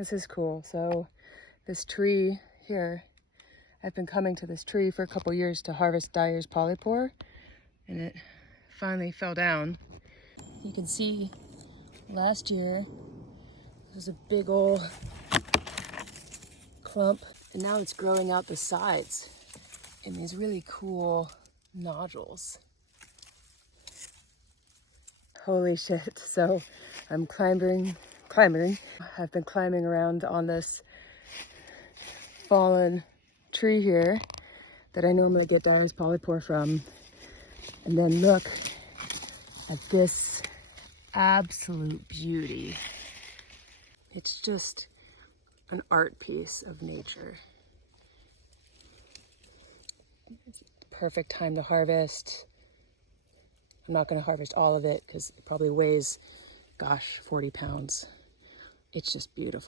This is cool. So this tree here, I've been coming to this tree for a couple years to harvest dyer's polypore, and it finally fell down. You can see last year there's a big old clump, and now it's growing out the sides in these really cool nodules. Holy shit. So I'm climbing. I've been climbing around on this fallen tree here that I normally get dyer's polypore from. And then look at this absolute beauty. It's just an art piece of nature. Perfect time to harvest. I'm not going to harvest all of it because it probably weighs, gosh, 40 pounds. It's just beautiful.